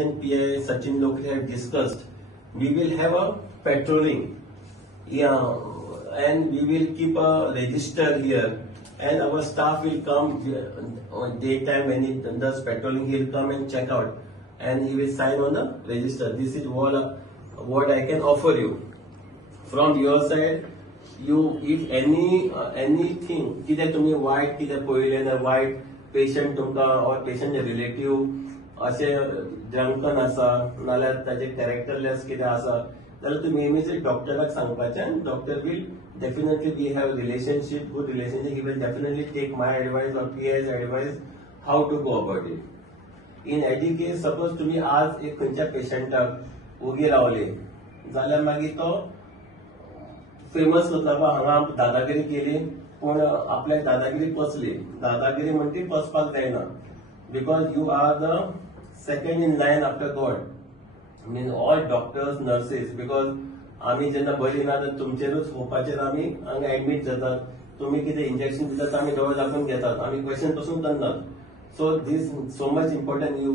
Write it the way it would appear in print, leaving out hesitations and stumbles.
and PI Sachin Lokre have discussed, we will have a patrolling, yeah, and we will keep a register here, and our staff will come on daytime when he does patrolling. He will come and check out, and he will sign on the register. This is what I can offer you. From your side, you if anything, कितें तुम्ही वायट कितें पळयलें ना, वायट patient तुमकां or patient relative असे drunken आसा नाल्यार ताचे कॅरेक्टरलेस कितें आसा जाल्यार तुमी इमिजिएट डॉक्टराक सांगपाचें आनी doctor will definitely we have relationship good relationship he will definitely take my advice or PI's advice how to go about it. In any case suppose तुम्ही आज एक खंयच्या पेशंटाक उगी रावले जाल्यार मागीर तो फेमस जाता बा हांगा दादागिरी केली पूण आपल्याक दादागिरी पसली. दादागिरी म्हणटी पसपाक जायना because you are the second in line after God. Mean all doctors nurses because आम्ही जेन्ना बरी ना तर तुमचेरूच होपाचेर आमी हांगा एडमीट जातात. तुम्ही कितें इंजेक्शन दितात आमी दोळे धांपून घेतात. आमी क्वेश्चन पसून करनात. सो दीस सो मच इम्पॉर्टंट यू